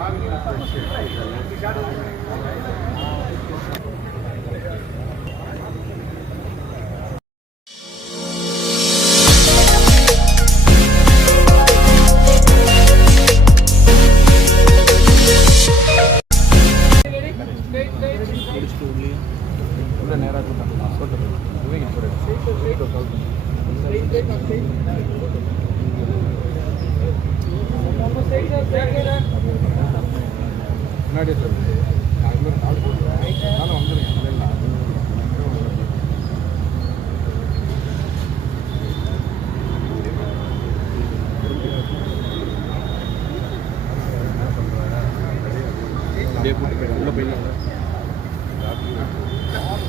I'm Thank you. அப்படியே கூட்டி போயிடு.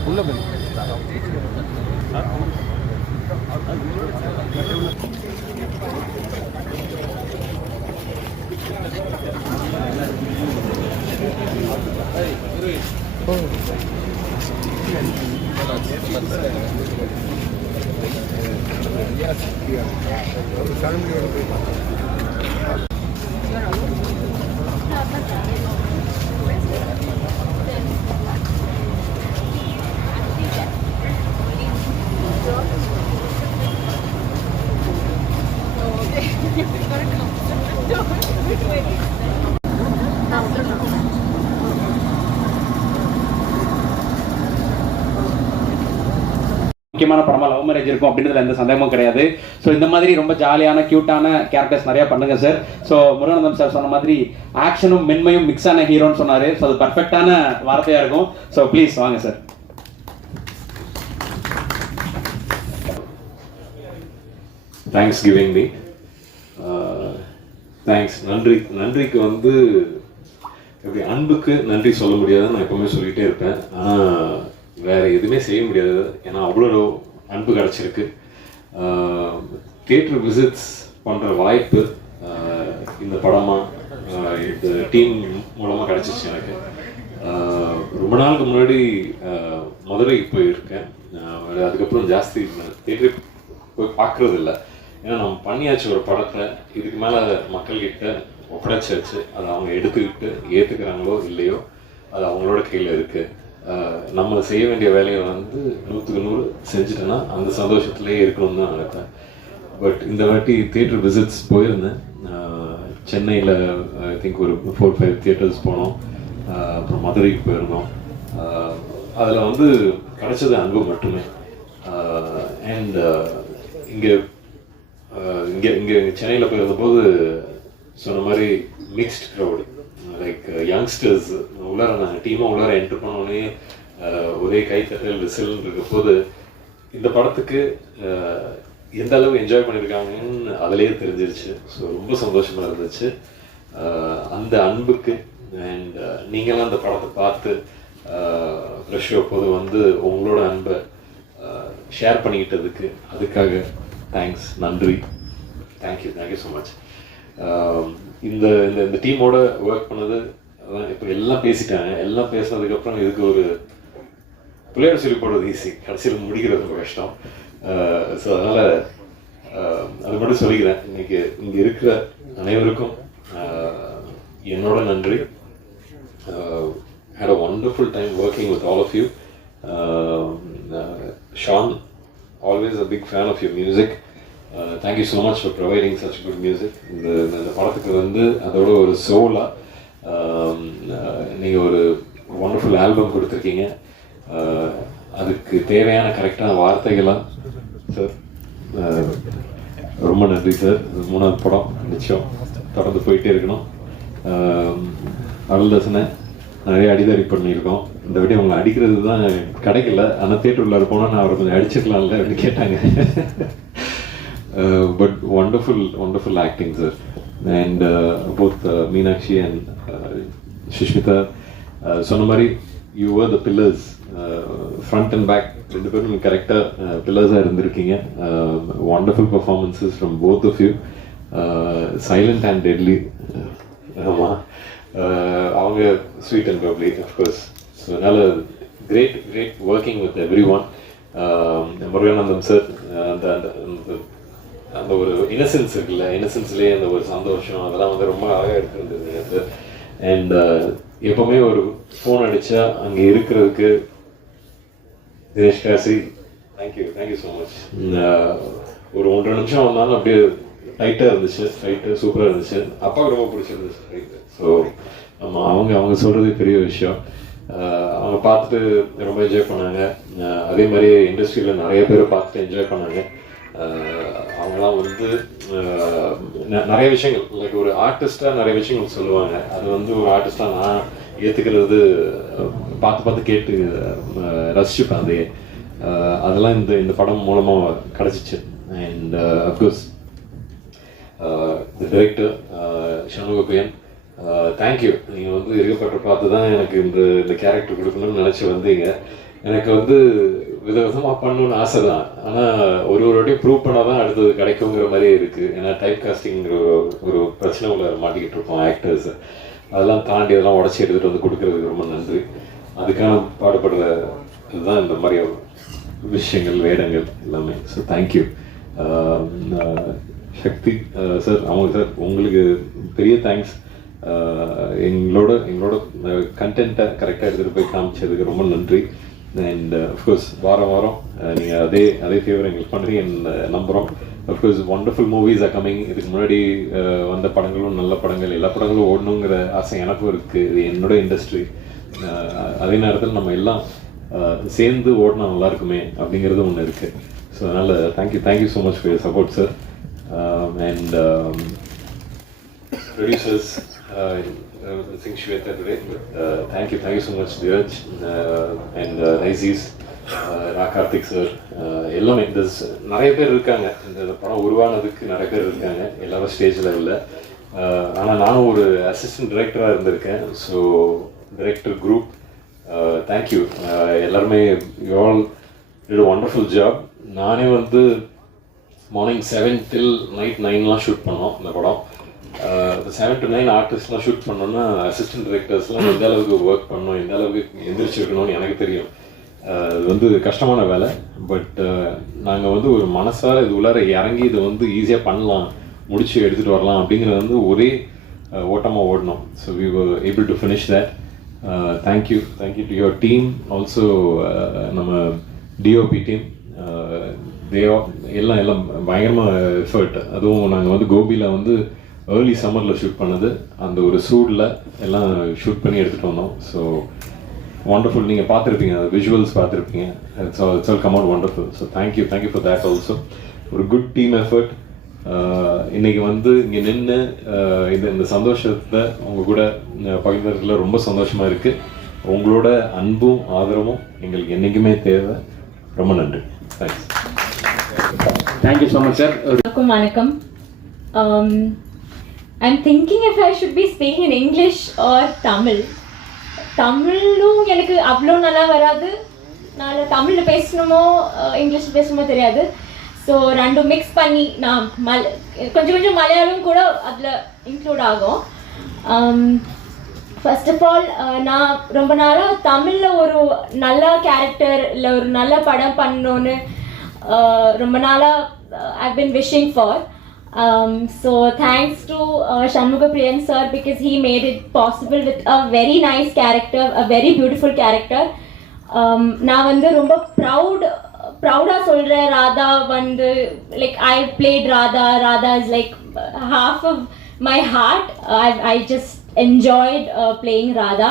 உள்ள ஃபேமிலியோட போய் போயிடலாம் முக்கியமான படமா லவ் மேரேஜ் இருக்கும் அப்படின்றதுல எந்த சந்தேகமும் கிடையாது. ஸோ இந்த மாதிரி ரொம்ப ஜாலியான கியூட்டான கேரக்டர்ஸ் நிறைய பண்ணுங்க சார் ஸோ முருகானந்தம் சார் சொன்ன மாதிரி ஆக்ஷனும் மென்மையும் மிக்ஸ் ஆன ஹீரோன்னு சொன்னார். ஸோ அது பர்ஃபெக்டான வார்த்தையாக இருக்கும். ஸோ ப்ளீஸ் வாங்க sir thanks giving me thanks நன்றி நன்றிக்கு வந்து இப்படி அன்புக்கு நன்றி சொல்ல முடியாதுன்னு நான் எப்பவுமே சொல்லிகிட்டே இருப்பேன். ஆனால் வேறு எதுவுமே செய்ய முடியாது. ஏன்னா அவ்வளோ அன்பு கிடச்சிருக்கு. தியேட்டர் விசிட்ஸ் பண்ணுற வாய்ப்பு இந்த படமாக இந்த டீம் மூலமாக கிடச்சிச்சு எனக்கு. ரொம்ப நாளுக்கு முன்னாடி மதுரைக்கு போயிருக்கேன். அதுக்கப்புறம் ஜாஸ்தி தேட்டருக்கு போய் பார்க்கறது இல்ல ஏன்னா நம்ம பண்ணியாச்சு ஒரு படத்தை. இதுக்கு மேலே மக்கள்கிட்ட ஒப்படைச்சாச்சு அதை அவங்க எடுத்துக்கிட்டு ஏற்றுக்கிறாங்களோ இல்லையோ அது அவங்களோட கையில் இருக்குது நம்ம செய்ய வேண்டிய வேலையை வந்து நூற்றுக்கு நூறு செஞ்சுட்டேன்னா அந்த சந்தோஷத்துலேயே இருக்கணும்னு தான் நினைப்பேன். பட் இந்த வாட்டி தியேட்டர் விசிட்ஸ் போயிருந்தேன். சென்னையில் ஐ திங்க் ஒரு ஃபோர் ஃபைவ் தியேட்டர்ஸ் போனோம். அப்புறம் மதுரைக்கு போயிருந்தோம். அதில் வந்து கிடைச்சது அன்பு மட்டுமே. அண்ட் இங்கே இங்கே இங்கே சென்னையில் போயிருந்தபோது ஸோ அந்த மாதிரி மிக்ஸ்ட் க்ரௌடு லைக் யங்ஸ்டர்ஸ் உள்ளார நாங்கள் டீமாக உள்ளார என்ட்ரு பண்ணோடனே uh, ஒரே கைத்தட்டல் விசில்னு இருக்க போது இந்த படத்துக்கு uh, எந்த அளவு என்ஜாய் பண்ணியிருக்காங்கன்னு அதிலேயே தெரிஞ்சிருச்சு. ஸோ ரொம்ப சந்தோஷமாக இருந்துச்சு. Uh, அந்த அன்புக்கு அண்ட் நீங்களாம் அந்த படத்தை பார்த்து ஃப்ரெஷ் போது வந்து உங்களோட அன்பை ஷேர் பண்ணிக்கிட்டதுக்கு அதுக்காக தேங்க்ஸ் நன்றி. தேங்க்யூ தேங்க்யூ ஸோ மச் இந்த இந்த இந்த டீமோட ஒர்க் பண்ணது அதான் இப்போ எல்லாம் பேசிட்டாங்க. எல்லாம் பேசினதுக்கப்புறம் இதுக்கு ஒரு பிள்ளையார் சொல்லி போடுறது ஈஸி கடைசியில் முடிக்கிறது ரொம்ப கஷ்டம். ஸோ அதனால் அது மட்டும் சொல்லிக்கிறேன். இன்னைக்கு இங்கே இருக்கிற அனைவருக்கும் என்னோட நன்றி. Had a wonderful time working with all of you Shaan always a big fan of your music thank you so much for providing such good music இந்த இந்த படத்துக்கு வந்து அதோட ஒரு சோலாக um, uh, நீங்கள் ஒரு ஒண்டர்ஃபுல் ஆல்பம் கொடுத்துருக்கீங்க. Uh, அதுக்கு தேவையான கரெக்டான வார்த்தைகளாக சார் uh, ரொம்ப நன்றி சார் மூணாவது படம் நிச்சயம் தொடர்ந்து போயிட்டே இருக்கணும். Um, அருள்தாசனை நிறைய அடிதாரி பண்ணியிருக்கோம். இந்த வாட்டி அவங்களை அடிக்கிறது தான் கிடைக்கல. ஆனால் தேட்டர் உள்ளார போனால் நான் அவரை கொஞ்சம் அடிச்சிருக்கலாம்ல அப்படின்னு கேட்டாங்க. But wonderful wonderful acting sir and both Meenakshi and Sushmita uh, சொன்ன மாதிரி you are the pillars front and back ரெண்டு பேரும் கரெக்டாக பில்லர்ஸாக இருந்திருக்கீங்க. Wonderful performances from both of you silent and deadly ஆமாம் அவங்க sweet and bubbly of course so அதனால் great great working with everyone Muruganandam sir அந்த அந்த அந்த ஒரு இன்னசென்ஸ் இருக்குல்ல இன்னசென்ஸ்லேயே அந்த ஒரு சந்தோஷம் அதெல்லாம் வந்து ரொம்ப அழகாக எடுத்துருந்தது சார் அண்ட் uh, எப்பவுமே ஒரு ஃபோன் அடிச்சா அங்கே இருக்கிறதுக்கு Dinesh Kasi thank you thank you so much ஒரு ஒன்றரை நிமிஷம் வந்தாலும் அப்படியே டைட்டாக இருந்துச்சு ஃபைட்டு சூப்பராக இருந்துச்சு. அப்பாவுக்கு ரொம்ப பிடிச்சிருந்துச்சு ஃபைட்டு ஸோ ஆமாம் அவங்க அவங்க சொல்கிறது பெரிய விஷயம். Uh, அவங்க பார்த்துட்டு ரொம்ப என்ஜாய் பண்ணாங்க. Uh, அதே மாதிரி இண்டஸ்ட்ரியில் நிறைய பேர் பார்த்துட்டு என்ஜாய் பண்ணாங்க. அவங்களாம் வந்து நெ- நிறைய விஷயங்கள். லைக் ஒரு ஆர்டிஸ்டாக நிறைய விஷயங்கள் சொல்லுவாங்க. அது வந்து ஒரு ஆர்டிஸ்டாக நான் ஏற்றுக்கிறது பார்த்து பார்த்து கேட்டு ரசிச்சுப்பேன் அதையே. அதெல்லாம் இந்த இந்த படம் மூலமாக கிடச்சிச்சு. And of course the director Shanmugapriyan thank you நீங்கள் வந்து இருக்கப்பட்ட பார்த்து தான் எனக்கு இந்த இந்த கேரக்டர் கொடுக்கணும்னு நினச்சி வந்தீங்க. எனக்கு வந்து விதவிதமாக பண்ணணும்னு ஆசை தான் ஆனால் ஒரு ஒரு வாட்டியும் ப்ரூவ் பண்ணால் தான் அடுத்தது கிடைக்குங்கிற மாதிரியே இருக்குது ஏன்னா டைப் காஸ்டிங்கிற ஒரு பிரச்சனை உள்ள மாட்டிக்கிட்டு இருக்கோம் ஆக்டர்ஸ் அதெல்லாம் தாண்டி அதெல்லாம் உடச்சி எடுத்துகிட்டு வந்து கொடுக்கறதுக்கு ரொம்ப நன்றி. அதுக்கான பாடுபடுற இதுதான் இந்த மாதிரி விஷயங்கள் வேடங்கள் எல்லாமே. So thank you Sakthi sir அவங்க சார் உங்களுக்கு பெரிய தேங்க்ஸ் எங்களோட எங்களோட கண்டென்ட்டை கரெக்டாக எடுத்துகிட்டு போய் காமிச்சதுக்கு ரொம்ப நன்றி. அண்ட் அஃப்கோர்ஸ் uh, வாரம் வாரம் uh, நீங்கள் அதே அதே ஃபேவர் எங்களுக்கு பண்ணுறீங்க நம்புகிறோம் of course wonderful movies are coming இதுக்கு முன்னாடி uh, வந்த படங்களும் நல்ல படங்கள். எல்லா படங்களும் ஓடணுங்கிற ஆசை எனக்கும் இருக்குது இது என்னோட இண்டஸ்ட்ரி அதே நேரத்தில் நம்ம எல்லாம் சேர்ந்து ஓடினா நல்லா இருக்குமே அப்படிங்கிறது ஒன்று இருக்குது ஸோ அதனால் thank you thank you so much for support sir and producers uh, uh, Singh Shweta today. Uh, thank you, thank you so much, Dheeraj uh, and uh, Aziz, Rakarthik sir எல்லாமே இந்த நிறைய பேர் இருக்காங்க. இந்த படம் உருவானதுக்கு நிறைய பேர் இருக்காங்க. எல்லாரும் ஸ்டேஜ் லெவலில் uh, ஆனால் நானும் ஒரு அசிஸ்டன்ட் டிரெக்டராக இருந்திருக்கேன். So director group thank you எல்லாருமே you all it wonderful job நானே வந்து மார்னிங் செவன் டில் நைட் நைன்லாம் ஷூட் பண்ணோம் இந்த படம். செவன் டு நைன் ஆர்டிஸ்ட்லாம் ஷூட் பண்ணோன்னா அசிஸ்டன்ட் டிரெக்டர்ஸ்லாம் எந்த அளவுக்கு ஒர்க் பண்ணணும் எந்த அளவுக்கு எந்திரிச்சிருக்கணும்னு எனக்கு தெரியும். அது இது வந்து கஷ்டமான வேலை. பட் நாங்கள் வந்து ஒரு மனசார இது உள்ளார இறங்கி இதை வந்து ஈஸியாக பண்ணலாம் முடிச்சு எடுத்துகிட்டு வரலாம் அப்படிங்கிறது வந்து ஒரே ஓட்டமாக ஓடணும். So we able to finish that thank you thank you to your team also நம்ம டிஓபி டீம் தேவா எல்லாம் எல்லாம் பயங்கரமாக எஃபர்ட் அதுவும் நாங்கள் வந்து கோபியில் வந்து ஏர்லி சம்மரில் ஷூட் பண்ணது. அந்த ஒரு சூடில் எல்லாம் ஷூட் பண்ணி எடுத்துகிட்டு வந்தோம். ஸோ ஒண்டர்ஃபுல் நீங்கள் பார்த்துருப்பீங்க அந்த விஷுவல்ஸ் பார்த்துருப்பீங்க. All it's all come out wonderful so thank you thank you for that also ஒரு குட் டீம் எஃபர்ட் இன்னைக்கு வந்து இங்கே நின்று இந்த இந்த சந்தோஷத்தை உங்கள் கூட அஹ், பகிர்ந்ததுல ரொம்ப சந்தோஷமாக இருக்குது உங்களோட அன்பும் ஆதரவும் எங்களுக்கு என்றைக்குமே தேவை. ரொம்ப நன்றி. Thanks thank you so much sir வணக்கம். வணக்கம் I'm thinking if I should be speak in English or Tamil தமிழும் எனக்கு அவ்வளோ நல்லா வராது. நான் தமிழில் பேசணுமோ இங்கிலீஷ் பேசணுமோ தெரியாது. ஸோ ரெண்டும் மிக்ஸ் பண்ணி நான் மல் கொஞ்சம் கொஞ்சம் மலையாளம் கூட அதில் இன்க்ளூட் ஆகும். ஃபர்ஸ்ட் ஆஃப் ஆல் நான் ரொம்ப நாளாக தமிழில் ஒரு நல்ல கேரக்டர் இல்லை ஒரு நல்ல படம் பண்ணணுன்னு ரொம்ப நாளாக I been wishing for Um, so thanks to uh, Shanmuga Priyan sir because he made it possible with a very nice character, a very beautiful character. Um, நான் வந்து ரொம்ப ப்ரவுட் ப்ரௌடாக சொல்கிறேன் ராதா வந்து like I played Radha Radha is like half of my heart I I just enjoyed playing Radha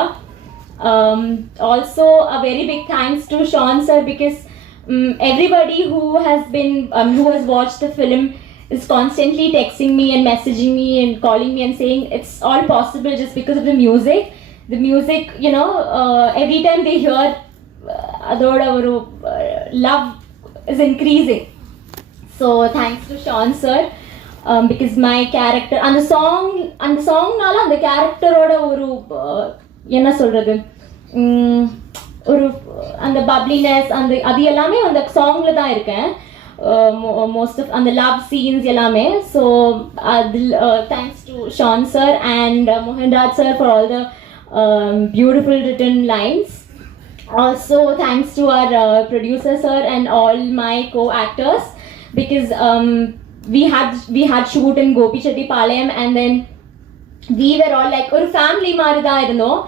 um, also a very big thanks to Sean sir because um, everybody who has been um, who has watched the film is constantly texting me and messaging me and calling me and saying it's all possible just because of the music the music you know uh, every time they hear uh, அதோட ஒரு love is increasing so thanks to Sean sir um, because my character அந்த song அந்த songனால அந்த கேரக்டரோட ஒரு uh, என்ன சொல்றது உம், ஒரு அந்த பப்ளினஸ் அந்த அது எல்லாமே அந்த சாங்ல தான் இருக்கேன் மோஸ்ட் ஆஃப் அந்த லவ் சீன்ஸ் எல்லாமே ஸோ அதில் thanks to Shan sir and Mohanraj sir for all the beautiful written lines also thanks to our uh, producer sir and all my co-actors because um, we had we had shoot in Gopi Chettipalayam and then we were all like ஒரு family மாதிரி தான் இருந்தோம்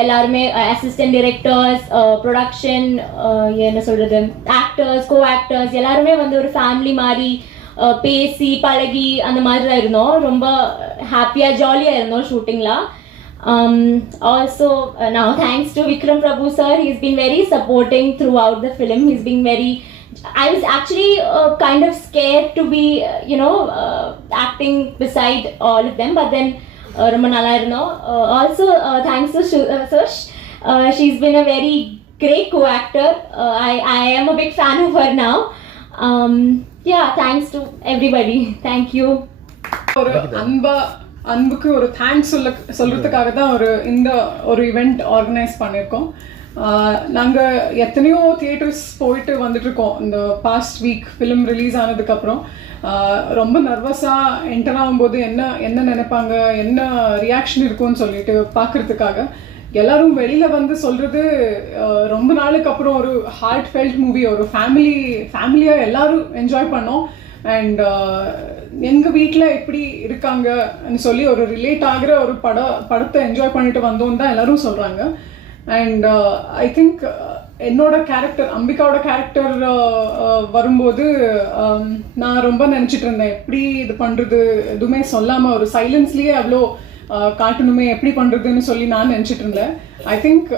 எல்லாருமே assistant directors production என்ன சொல்றது actors co actors எல்லாருமே வந்து ஒரு ஃபேமிலி மாதிரி அஹ், பேசி பழகி அந்த மாதிரி தான் இருந்தோம் ரொம்ப ஹாப்பியாக ஜாலியாக இருந்தோம் ஷூட்டிங்கில் Um, also, uh, now thanks to Vikram Prabhu sir, he's been very supporting throughout the film. He's been very. I was actually uh, kind of scared to be, uh, you know, uh, acting beside all of them, but then uh, ரொம்ப நல்லா இருந்தோம். Uh, uh, uh, uh, she's been a very great co-actor. Uh, I I am a big fan of her now. Um, yeah, thanks to everybody. Thank you. ஒரு அன்பா அன்புக்கு ஒரு thanks சொல்ல சொல்றதுக்காக தான் ஒரு இந்த ஒரு இவெண்ட் ஆர்கனைஸ் பண்ணியிருக்கோம் ஆஹ் நாங்க எத்தனையோ தியேட்டர்ஸ் போயிட்டு வந்துட்டு இருக்கோம் இந்த பாஸ்ட் வீக் ஃபிலிம் ரிலீஸ் ஆனதுக்கப்புறம் ரொம்ப நர்வஸாக என்டர் ஆகும்போது என்ன என்ன நினைப்பாங்க என்ன ரியாக்ஷன் இருக்கும்னு சொல்லிட்டு பார்க்கறதுக்காக எல்லாரும் வெளியில வந்து சொல்றது ரொம்ப நாளுக்கு அப்புறம் ஒரு ஹார்ட் ஃபெல்ட் மூவி ஒரு ஃபேமிலி ஃபேமிலியா எல்லாரும் என்ஜாய் பண்ணோம். அண்ட் எங்க வீட்டில் எப்படி இருக்காங்கன்னு சொல்லி ஒரு ரிலேட் ஆகிற ஒரு படம் படத்தை என்ஜாய் பண்ணிட்டு வந்தோம் தான் எல்லாரும் சொல்றாங்க. அண்ட் ஐ திங்க் என்னோட கேரக்டர் அம்பிகாவோட கேரக்டர் வரும்போது நான் ரொம்ப நினச்சிட்டு இருந்தேன் எப்படி இது பண்ணுறது எதுவுமே சொல்லாமல் ஒரு சைலன்ஸ்லேயே அவ்வளோ காட்டணுமே எப்படி பண்ணுறதுன்னு சொல்லி நான் நினச்சிட்டு இருந்தேன் I think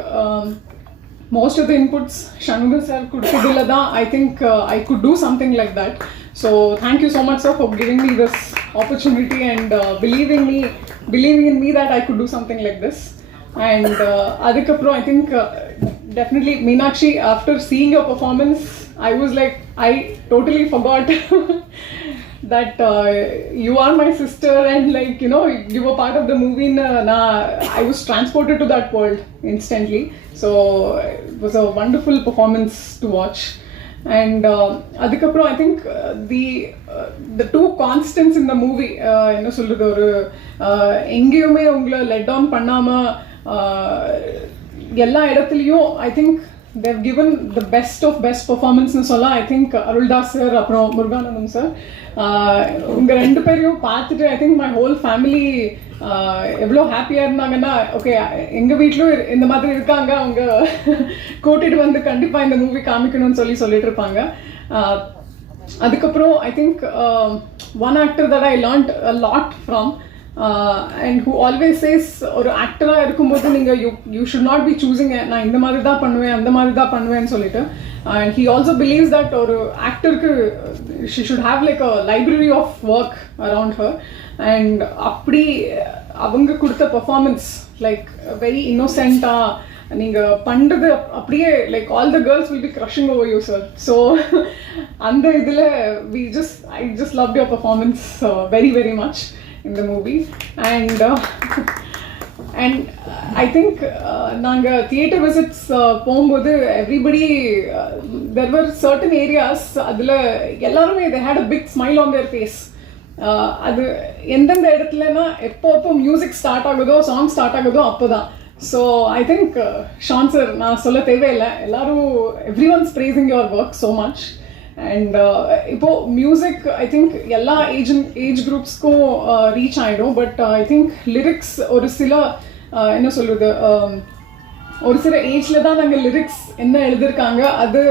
most of the inputs Shanmugan sir கொடுத்ததுல தான் I think I could do something like that so thank you so much sir for giving me this opportunity and believing me believing in me that I could do something like this and அதுக்கப்புறம் I think definitely Meenakshi after seeing your performance I was like I totally forgot that uh, you are my sister and like you know you were part of the movie and uh, na, i was transported to that world instantly so it was a wonderful performance to watch and uh, அதுக்கப்புறம் I think the the to constants இந்த movie என்ன சொல்றது ஒரு uh, எங்கேயுமே உங்களை let down பண்ணாம uh, எல்லா இடத்துலையும் I think they've given the best of best பர்ஃபார்மன்ஸ்னு சொல்லலாம். ஐ திங்க் அருள்தாஸ் சார் அப்புறம் முருகானந்தம் சார் உங்கள் ரெண்டு பேரையும் பார்த்துட்டு I think my whole family எவ்வளோ ஹாப்பியாக இருந்தாங்கன்னா ஓகே எங்கள் வீட்டிலும் இந்த மாதிரி இருக்காங்க. அவங்க கூட்டிட்டு வந்து கண்டிப்பாக இந்த மூவி காமிக்கணும்னு சொல்லி சொல்லிட்டு இருப்பாங்க. அதுக்கப்புறம் I think one actor that I learned lot from and who always says ஒரு ஆக்டராக இருக்கும்போது நீங்கள் you you should not be choosing நான் இந்த மாதிரி தான் பண்ணுவேன் அந்த மாதிரி தான் பண்ணுவேன்னு சொல்லிட்டு. And he also believes that ஒரு ஆக்டருக்கு she should have like a library of work around her and அப்படி அவங்க கொடுத்த பர்ஃபார்மன்ஸ் லைக் வெரி இன்னோசென்ட்டாக நீங்கள் பண்ணுறது அப்படியே like all the girls will be crushing over you sir so அந்த இதுல we just I just love your performance very very much in the movie and and I think நாங்கள் theatre visits போகும்போது everybody there were certain areas அதில் எல்லாருமே they had a big smile on their face அது எந்தெந்த இடத்துலனா எப்போ எப்போ music start ஆகுதோ சாங் ஸ்டார்ட் ஆகுதோ அப்போ தான் so I think Shan sir நான் சொல்ல தேவையில்லை. எல்லாரும் everyone's praising your work so much and uh, இப்போ மியூசிக் ஐ திங்க் எல்லா ஏஜ் ஏஜ் குரூப்ஸ்க்கும் ரீச் ஆகிடும் பட் ஐ திங்க் லிரிக்ஸ் ஒரு சில uh, என்ன சொல்கிறது um, ஒரு சில ஏஜ்ல தான் நாங்கள் லிரிக்ஸ் என்ன எழுதியிருக்காங்க அது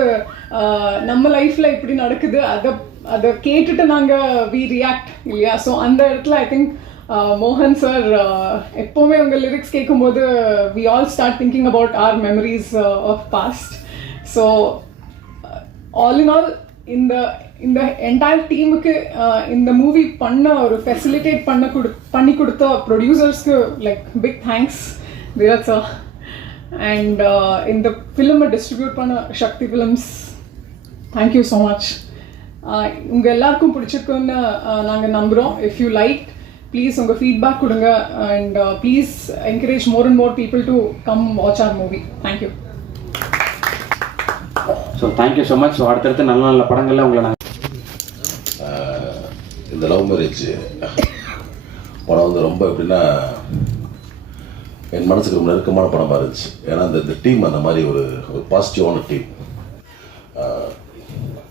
uh, நம்ம லைஃப்பில் இப்படி நடக்குது அதை அதை கேட்டுட்டு நாங்கள் வி ரியாக்ட் இல்லையா? ஸோ அந்த இடத்துல ஐ திங்க் மோகன் சார் எப்போவுமே உங்கள் லிரிக்ஸ் கேட்கும்போது we all start thinking about our memories of past so all in all இந்த இந்த என்டையர் டீமுக்கு uh, இந்த மூவி பண்ண ஒரு ஃபெசிலிட்டேட் பண்ண கொடு பண்ணி கொடுத்த ப்ரொடியூசர்ஸ்க்கு like big thanks Theerath sir and இந்த ஃபிலிமை டிஸ்ட்ரிபியூட் பண்ண Sakthi films thank you so much உங்கள் எல்லாருக்கும் பிடிச்சிருக்குன்னு uh, நாங்கள் நம்புகிறோம் இஃப் யூ லைக் ப்ளீஸ் உங்கள் ஃபீட்பேக் கொடுங்க. And please encourage more and more people to come watch our movie thank you so thank you so much so அடுத்தடுத்து நல்ல நல்ல படங்கள்ல உங்களை நாங்கள் இந்த லவ் மேரேஜ். படம் வந்து ரொம்ப எப்படின்னா என் மனசுக்கு ரொம்ப நெருக்கமான படமாக இருந்துச்சு. ஏன்னா இந்த டீம் அந்த மாதிரி ஒரு ஒரு பாசிட்டிவான டீம்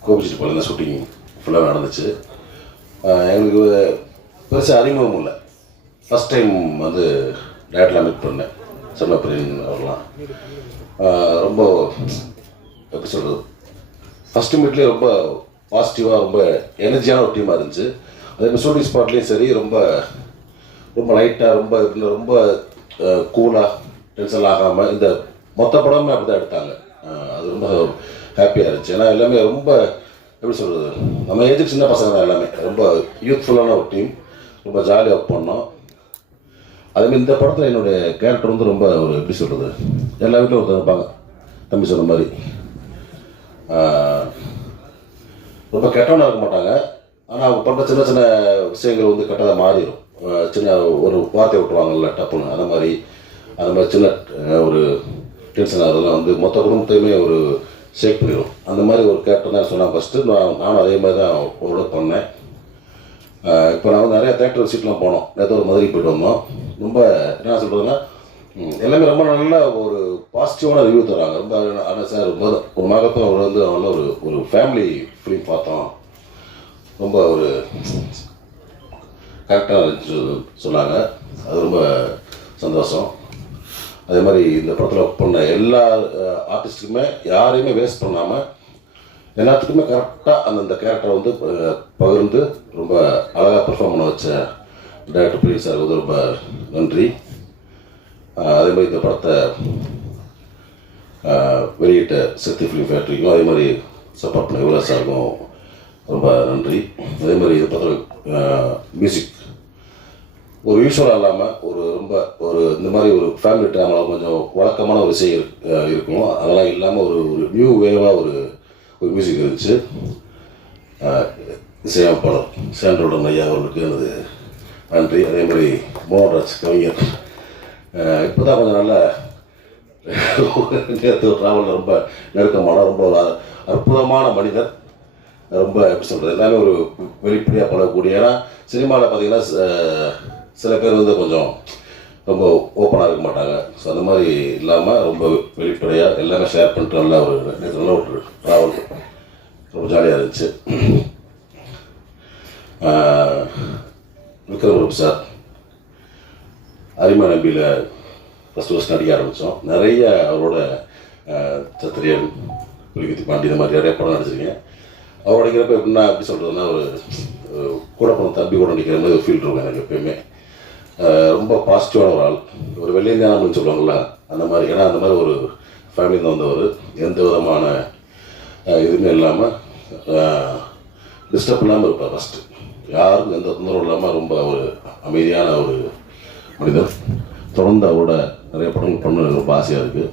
கோபிச்சிட்டு போல ஷூட்டிங் ஃபுல்லாக நடந்துச்சு. எங்களுக்கு பெருசாக அறிமுகம் இல்லை. ஃபஸ்ட் டைம் வந்து டேரக்டரில் மீட் பண்ணேன். செம்மப்பிரியன் அவர்லாம். ரொம்ப எப்படி சொல்கிறது ஃபஸ்ட்டு மீட்லேயே ரொம்ப பாசிட்டிவாக ரொம்ப எனர்ஜியான ஒரு டீமாக இருந்துச்சு. அதே மாதிரி ஷூட்டிங் ஸ்பாட்லேயும் சரி ரொம்ப ரொம்ப லைட்டாக ரொம்ப ரொம்ப கூலாக டென்ஷன் ஆகாமல் இந்த மொத்த படமே அப்படி தான் எடுத்தாங்க அது ரொம்ப ஹாப்பியாக இருந்துச்சு. ஏன்னா எல்லாமே ரொம்ப எப்படி சொல்கிறது நம்ம ஏஜுக்கு சின்ன பசங்க தான் எல்லாமே. ரொம்ப யூத்ஃபுல்லான ஒரு டீம் ரொம்ப ஜாலியாக ஒர்க் பண்ணோம். அதேமாதிரி இந்த படத்தில் என்னுடைய கேரக்டர் வந்து ரொம்ப ஒரு எப்படி சொல்கிறது எல்லா வீட்டிலும் ஒருத்தர் இருப்பாங்க. தம்பி சொன்ன மாதிரி. ரொம்ப கெட்டவனாக இருக்க மாட்டாங்க. ஆனால் அவங்க பண்ணுற சின்ன சின்ன விஷயங்கள் வந்து கெட்டதாக மாறிடும் சின்ன ஒரு வார்த்தை விட்டுருவாங்கல்ல டப்புன்னு. அந்த மாதிரி அந்த மாதிரி சின்ன ஒரு டென்ஷன் அதெல்லாம் வந்து மொத்த குடும்பத்தையுமே ஒரு ஷேக் பண்ணிடும் அந்த மாதிரி ஒரு கேரக்டர் தான் சொன்னாங்க ஃபஸ்ட்டு நான் நானும் அதே மாதிரி தான் அவரோட பண்ணேன். இப்போ நான் வந்து நிறையா தேட்டர் சீட்லாம் போனோம். நேற்று ஒரு மதுரைக்கு போயிட்டு வந்தோம். ரொம்ப என்ன சொல்கிறதுன்னா எல்லாமே ரொம்ப நல்ல ஒரு பாசிட்டிவான ரிவ்யூ தராங்க. ரொம்ப ஆனால் சார் ரொம்ப ஒரு மாதத்தில் அவர் வந்து நல்ல ஒரு ஒரு ஃபேமிலி ஃபிலிம் பார்த்தோம். ரொம்ப ஒரு கரெக்டாக இருந்துச்சு சொன்னாங்க. அது ரொம்ப சந்தோஷம். அதே மாதிரி இந்த படத்தில் ஒர்க் பண்ண எல்லா ஆர்டிஸ்ட்டுக்குமே யாரையுமே வேஸ்ட் பண்ணாமல் எல்லாத்துக்குமே கரெக்டாக அந்தந்த கேரக்டரை வந்து பகிர்ந்து ரொம்ப அழகாக பெர்ஃபார்ம் பண்ண வச்ச டேரக்டர் பிரிவி சார் வந்து ரொம்ப நன்றி. அதே மாதிரி இந்த படத்தை வெளியிட்ட சக்தி ஃபிலிம் ஃபேக்ட்ரிக்கும் அதே மாதிரி சப்போர்ட் பண்ண யுவராஜ் சாருக்கும் ரொம்ப நன்றி. அதே மாதிரி இது பார்த்து மியூசிக் ஒரு யூஸ்வலாக இல்லாமல் ஒரு ரொம்ப ஒரு இந்த மாதிரி ஒரு ஃபேமிலி ட்ராமாவில் கொஞ்சம் வழக்கமான ஒரு இசை இருக்கும். அதெல்லாம் இல்லாமல் ஒரு ஒரு நியூ வேவாக ஒரு ஒரு மியூசிக் இருந்துச்சு. இசையமைப்பாளர் சேண்டோடன் ஐயா அவர்களுக்கு எனது நன்றி. அதே மாதிரி மோகன்ராஜ் கவிஞர். இப்போ தான் கொஞ்சம் நல்லா நேற்று ராவல் ரொம்ப நெருக்கமான ரொம்ப அற்புதமான மனிதர். ரொம்ப எப்படி சொல்கிறது எல்லாமே ஒரு வெளிப்படையாக பழகக்கூடிய. ஏன்னா சினிமாவில் பார்த்தீங்கன்னா ச- சில பேர் வந்து கொஞ்சம் ரொம்ப ஓப்பனாக இருக்க மாட்டாங்க. ஸோ அந்த மாதிரி இல்லாமல் ரொம்ப வெளிப்படையாக எல்லாமே ஷேர் பண்ணிட்டு நல்ல ஒரு நேற்று நல்ல ஒரு ட்ராவல் ரொம்ப ஜாலியாக இருந்துச்சு. விக்ரம் ரூப் சார் அரிமா நம்பியில் ஃபஸ்ட் ஃபஸ்ட் நடிக்க ஆரம்பித்தோம் நிறைய அவரோட சத்திரியன் புலிகத்தி பாண்டி இந்த மாதிரி நிறைய படம் நடிச்சிருக்கேன். அவர் நடிக்கிறப்ப எப்படின்னா எப்படி சொல்கிறதுனா ஒரு கூட பிறந்த தம்பி கூட நடிக்கிற மாதிரி ஒரு ஃபீல் இருக்கும் எனக்கு எப்பயுமே. ரொம்ப பாசிட்டிவான ஒரு ஆள். ஒரு வெள்ளையந்தானம்னு சொல்லுவாங்களா அந்த மாதிரி. ஏன்னா அந்த மாதிரி ஒரு ஃபேமிலியில் வந்தவர். எந்த விதமான இதுவுமே இல்லாமல் டிஸ்டர்ப் இல்லாமல் இருப்பார் ஃபஸ்ட்டு யாருக்கும் எந்த தொந்தரவும் இல்லாமல் ரொம்ப ஒரு அமைதியான ஒரு மனிதர். தொடர்ந்து அவரோட நிறைய படங்கள் பண்ண எனக்கு ரொம்ப ஆசையாக இருக்குது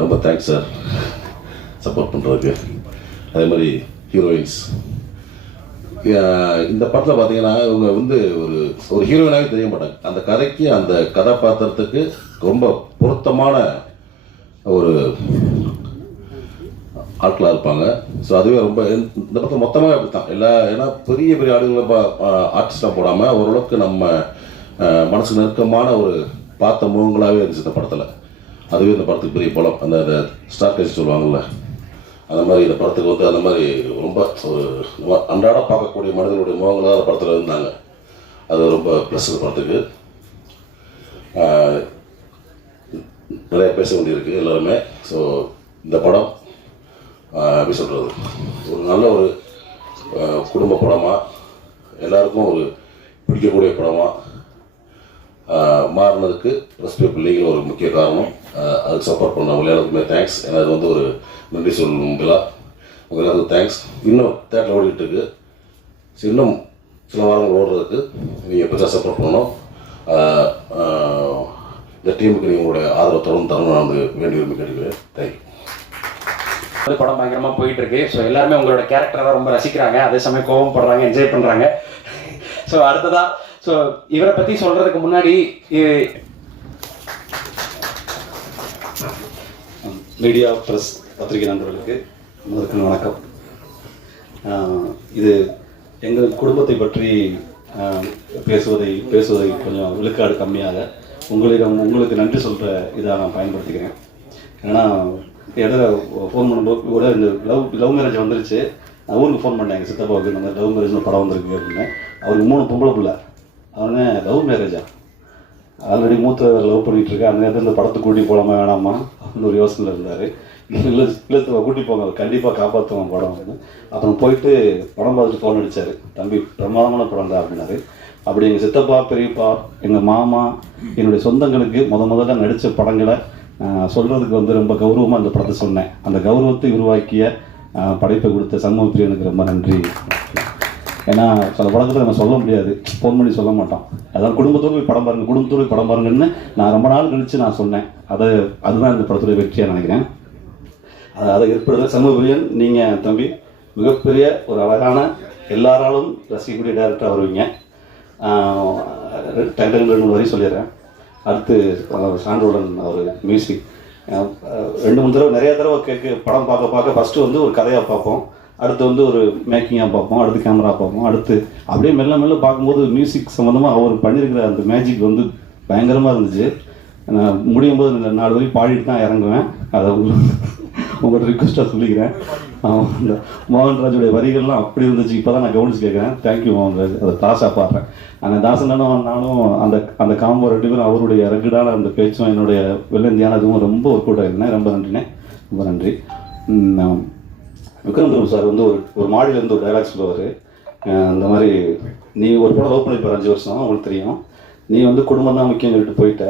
ரொம்ப தேங்க்ஸ் சார் சப்போர்ட் பண்ணுறதுக்கு அதே மாதிரி ஹீரோயின்ஸ் இந்த படத்தில் பார்த்தீங்கன்னா இவங்க வந்து ஒரு ஒரு ஹீரோயினாகவே தெரிய மாட்டாங்க. அந்த கதைக்கு அந்த கதாபாத்திரத்துக்கு ரொம்ப பொருத்தமான ஒரு ஆட்களாக இருப்பாங்க. ஸோ அதுவே ரொம்ப இந்த- இந்த படத்தில் மொத்தமாக அப்படி தான் எல்லா ஏன்னா பெரிய பெரிய ஆளுகளை ஆர்டிஸ்டாக போடாமல் ஓரளவுக்கு நம்ம மனசு நெருக்கமான ஒரு பார்த்த முகங்களாகவே இருந்துச்சு இந்த படத்தில். அதுவே இந்த படத்துக்கு பெரிய பலம். அந்த அந்த ஸ்டார் கேஸ் சொல்லுவாங்கள்ல அந்த மாதிரி இந்த படத்துக்கு வந்து அந்த மாதிரி ரொம்ப ஒரு அன்றாட பார்க்கக்கூடிய மனிதர்களுடைய முகங்களாக அந்த படத்தில் இருந்தாங்க. அது ரொம்ப ப்ளஸ் இந்த படத்துக்கு. ஆஹ், நிறைய பேச வேண்டியிருக்கு எல்லாருமே. ஸோ இந்த படம் எப்படி சொல்கிறது ஒரு நல்ல ஒரு குடும்ப படமாக எல்லாருக்கும் ஒரு பிடிக்கக்கூடிய படமாக மாறினதுக்கு ப்ளஸ் பிள்ளைகள் ஒரு முக்கிய காரணம். அதுக்கு சப்போர்ட் பண்ண எல்லாருக்குமே தேங்க்ஸ் ஏன்னா அது வந்து ஒரு நன்றி சொல்லும் விழா உங்க எல்லாருக்கும் தேங்க்ஸ் இன்னும் தேட்டர் ஓடிக்கிட்டு இருக்கு. ஸோ இன்னும் சில வாரங்கள் ஓடுறதுக்கு நீங்கள் பெருசாக சப்போர்ட் பண்ணணும். இந்த டீமுக்கு நீங்கள் உங்களுடைய ஆதரவை தொடர்ந்து தரணும் நான் வந்து வேண்டி விரும்பி கேட்டுக்கிறேன். தேங்க்யூ வந்து படம் பயங்கரமா போயிட்டு இருக்கு. ஸோ எல்லாருமே உங்களோட கேரக்டரை ரொம்ப ரசிக்கிறாங்க. அதே சமயம் கோவப்படுறாங்க என்ஜாய் பண்றாங்க. ஸோ அடுத்ததாக ஸோ இவரை பற்றி சொல்கிறதுக்கு முன்னாடி மீடியா ப்ரெஸ் பத்திரிகை நண்பர்களுக்கு முதற்கு வணக்கம். இது எங்கள் குடும்பத்தை பற்றி பேசுவதை பேசுவதை கொஞ்சம் விழுக்காடு கம்மியாக உங்களிடம் உங்களுக்கு நன்றி சொல்கிற இதாக நான் பயன்படுத்திக்கிறேன். ஏன்னா இடையில ஃபோன் பண்ணும்போது கூட இந்த லவ் லவ் மேரேஜ் வந்துருச்சு. நான் ஊருக்கு ஃபோன் பண்ணேன் எங்கள் சித்தப்பாவுக்கு இந்த மாதிரி லவ் மேரேஜ் படம் வந்திருக்கு அப்படின்னு. அவருக்கு மூணு பொம்பளை பிள்ளை. அவனே லவ் மேரேஜா ஆல்ரெடி மூத்த லவ் பண்ணிட்டு இருக்கேன் அந்த நேரத்தில் இந்த படத்தை கூட்டி போகலாமா வேணாமா? அப்படின்னு ஒரு யோசனையில் இருந்தார். இல்லை இல்லை கூட்டி போங்க. கண்டிப்பாக காப்பாற்றுவோம் படம் அப்படின்னு. அப்புறம் போயிட்டு படம் பார்த்துட்டு ஃபோன் அடித்தார் தம்பி பிரமாதமான படம் தான் அப்படின்னாரு. அப்படி எங்கள் சித்தப்பா பெரியப்பா எங்கள் மாமா என்னுடைய சொந்தங்களுக்கு முத முதல்ல நடித்த படங்களை சொல்கிறதுக்கு வந்து ரொம்ப கௌரவமாக அந்த படத்தை சொன்னேன். அந்த கௌரவத்தை உருவாக்கிய படைப்பை கொடுத்த சண்முக பிரியனுக்கு ரொம்ப நன்றி. ஏன்னா சில படத்தில் நம்ம சொல்ல முடியாது. ஃபோன் பண்ணி சொல்ல மாட்டோம். அதான் குடும்பத்தோடு போய் படம் பாருங்க குடும்பத்தோடு போய் படம் பாருங்கன்னு நான் ரொம்ப நாள் கழித்து நான் சொன்னேன். அதை அதுதான் இந்த படத்துடைய வெற்றியாக நினைக்கிறேன். அதை அதை ஏற்படுத்த சண்முகபிரியன் நீங்கள் தம்பி மிகப்பெரிய ஒரு அழகான எல்லாராலும் ரசிக்கக்கூடிய டேரக்டராக வருவீங்க. டைட்டில் ரெண்டு மூணு சொல்லிடுறேன். அடுத்து அஹ், சான்றோடன் அவர் மியூசிக். ரெண்டு மூணு தடவை நிறைய தடவை கேட்க படம் பார்க்க பார்க்க ஃபஸ்ட்டு வந்து ஒரு கதையாக பார்ப்போம். அடுத்து வந்து ஒரு மேக்கிங்காக பார்ப்போம் அடுத்து கேமரா பார்ப்போம் அடுத்து அப்படியே மெல்ல மெல்ல பார்க்கும்போது மியூசிக் சம்மந்தமாக அவர் பண்ணியிருக்கிற அந்த மேஜிக் வந்து பயங்கரமாக இருந்துச்சு. நான் முடியும் போது இந்த நாலு வரைக்கும் பாடிட்டு தான் இறங்குவேன். அதை உங்கள்கிட்ட ரிக்வஸ்ட்டாக சொல்லிக்கிறேன். இந்த மோகன்ராஜுடைய வரிகள்லாம் அப்படி இருந்துச்சு. இப்போ தான் நான் கவனிச்சு கேட்குறேன். Thank you Mohanraj. அதை தாசாக பாடுறேன். அந்த தாசனும் நானும் அந்த அந்த காம்போ ரெண்டு பேரும் அவருடைய ரெகுடான அந்த பேச்சும் என்னுடைய வெள்ளந்தியான இதுவும் ரொம்ப ஒர்க் அவுட் ஆயிருந்தேன். ரொம்ப நன்றிண்ணே. ரொம்ப நன்றி. விக்ரம் பிரபு சார் வந்து ஒரு ஒரு மாடியிலேருந்து ஒரு டைலாக் சொல்லுவார். அந்த மாதிரி நீ ஒரு படம் லவ் பண்ணிப்பார் அஞ்சு வருஷம் உங்களுக்கு தெரியும். நீ வந்து குடும்பம் தான் முக்கியம் சொல்லிட்டு போயிட்ட.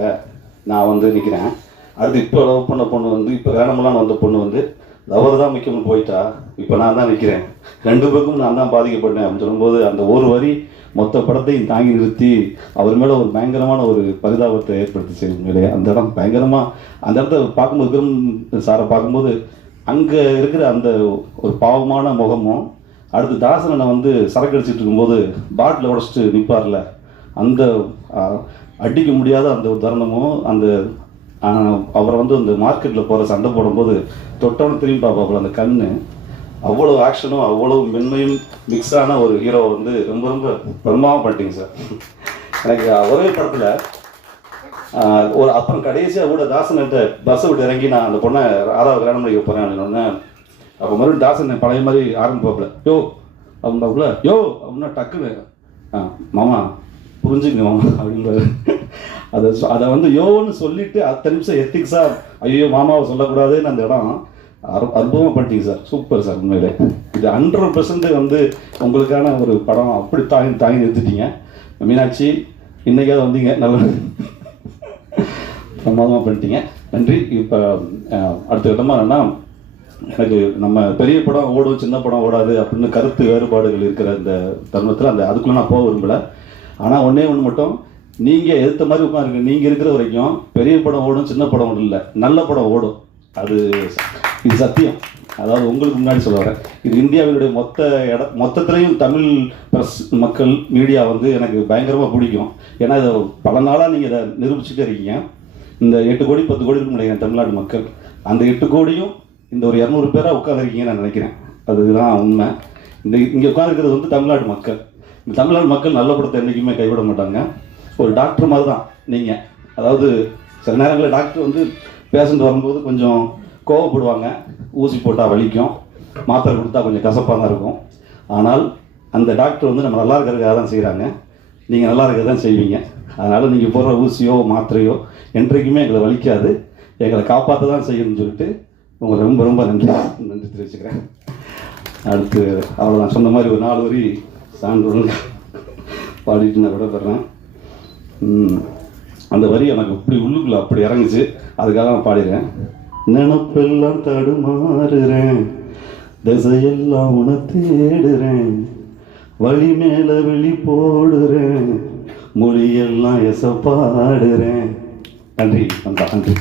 நான் வந்து நிற்கிறேன் அடுத்து இப்போ லவ் பண்ண பொண்ணு வந்து இப்போ வேணமெல்லாம் வந்த பொண்ணு வந்து லவர் தான் முக்கியம்னு போயிட்டா இப்போ நான் தான் நிற்கிறேன் ரெண்டு பேருக்கும் நான் தான் பாதிக்கப்பட்டேன். அப்படின்னு சொல்லும்போது அந்த ஒரு வரி மொத்த படத்தையும் தாங்கி நிறுத்தி அவர் மேலே ஒரு பயங்கரமான ஒரு பரிதாபத்தை ஏற்படுத்துச்சு இல்லையா அந்த இடம் பயங்கரமாக அந்த இடத்த பார்க்கும்போது விக்ரம் சாரை பார்க்கும்போது அங்கே இருக்கிற அந்த ஒரு பாவமான முகமும் அடுத்து தாசனனை வந்து சரக்கு அடிச்சுட்டு இருக்கும்போது பாட்டில் உடச்சிட்டு நிற்பார்ல அந்த அடிக்க முடியாத அந்த தருணமும் அந்த அவரை வந்து அந்த மார்க்கெட்டில் போகிற சண்டை போடும்போது தொட்டவனு திரும்பி பார்ப்பாப்புல அந்த கண்ணு. அவ்வளோ ஆக்ஷனும் அவ்வளோ மென்மையும் மிக்ஸான ஒரு ஹீரோ வந்து ரொம்ப ரொம்ப பிரமாவும் பண்ணிட்டீங்க சார். எனக்கு ஒரே படத்தில் ஒரு அப்புறம் கடைசியாக கூட தாசன்கிட்ட பஸ்ஸை விட்டு இறங்கி நான் அந்த பொண்ணை ராதாவை கல்யாணம் பண்ணிக்க போகிறேன் அப்படின்னு அப்போ மறுபடியும் தாசன் பழைய மாதிரி ஆரம்பிப்பாப்புல. யோ அப்படின்னாப்புல யோ அப்படின்னா டக்குன்னு ஆ மாமா புரிஞ்சுங்க மாமா அப்படின்றாரு அதை அதை வந்து யோன்னு சொல்லிட்டு அத்தனை நிமிஷம் எத்திக்ஸாக ஐயோ மாமாவை சொல்லக்கூடாதுன்னு அந்த இடம். அரு அற்புதமா பண்ணிட்டீங்க சார். சூப்பர் சார் உண்மையிலே. இது ஹண்ட்ரட் பர்சன்ட் வந்து உங்களுக்கான ஒரு படம். அப்படி தாங்கி தாங்கி நிறுத்திட்டீங்க. மீனாட்சி இன்றைக்காவது வந்தீங்க. நல்லா பிரமாதமாக பண்ணிட்டீங்க. நன்றி. இப்போ அடுத்த விதமாக என்னன்னா எனக்கு நம்ம பெரிய படம் ஓடும் சின்ன படம் ஓடாது அப்படின்னு கருத்து வேறுபாடுகள் இருக்கிற இந்த தருணத்தில் அந்த அதுக்குள்ளே நான் போக விரும்பல. ஆனால் ஒன்றே ஒன்று மட்டும் நீங்கள் எதிர்த்த மாதிரி உட்காருங்க. நீங்கள் இருக்கிற வரைக்கும் பெரிய படம் ஓடும் சின்ன படம் ஓடும் இல்லை. நல்ல படம் ஓடும். அது இது சத்தியம். அதாவது உங்களுக்கு முன்னாடி சொல்ல வரேன். இது இந்தியாவினுடைய மொத்த இட மொத்தத்துலேயும் தமிழ் ப்ரெஸ் மக்கள் மீடியா வந்து எனக்கு பயங்கரமாக பிடிக்கும். ஏன்னா இதை பல நாளாக நீங்கள் இதை நிரூபிச்சுட்டே இருக்கீங்க. இந்த எட்டு கோடி பத்து கோடி இருக்கும் நினைக்கிறேன் தமிழ்நாடு மக்கள். அந்த எட்டு கோடியும் இந்த ஒரு இரநூறு பேராக உட்காந்துருக்கீங்கன்னு நான் நினைக்கிறேன். அதுதான் உண்மை. இந்த இங்கே உட்காந்துருக்கிறது வந்து தமிழ்நாடு மக்கள். இந்த தமிழ்நாடு மக்கள் நல்ல படத்தை என்றைக்குமே கைவிட மாட்டாங்க. ஒரு டாக்டர் மாதிரி தான் நீங்கள் அதாவது சில நேரங்களில் டாக்டர் வந்து பேஷண்ட் வரும்போது கொஞ்சம் கோவப்படுவாங்க. ஊசி போட்டால் வலிக்கும். மாத்திரை கொடுத்தா கொஞ்சம் கசப்பாக தான் இருக்கும். ஆனால் அந்த டாக்டர் வந்து நம்ம நல்லா இருக்கிறதுக்காக தான் செய்கிறாங்க நீங்கள் நல்லா இருக்க தான் செய்வீங்க. அதனால் நீங்கள் போடுற ஊசியோ மாத்திரையோ என்றைக்குமே எங்களை வலிக்காது. எங்களை காப்பாற்ற தான் செய்யணும்னு சொல்லிட்டு உங்களை ரொம்ப ரொம்ப நன்றி. நன்றி தெரிவிச்சுக்கிறேன். அடுத்து அவ்வளோ நான் சொன்ன மாதிரி ஒரு நாலு வரி சான்று பாடிட்டு நான் விடப்படுறேன் அந்த வரி எனக்கு இப்படி உள்ளுக்குள்ளே அப்படி இறங்குச்சு. அதுக்காக நான் பாடிடுறேன். நினப்பெல்லாம் தடுமாறுறேன். திசையெல்லாம் உன தேடுறேன் வழி மேல வெளி போடுறேன். மொழியெல்லாம் எச பாடுறேன். நன்றி நன்றி.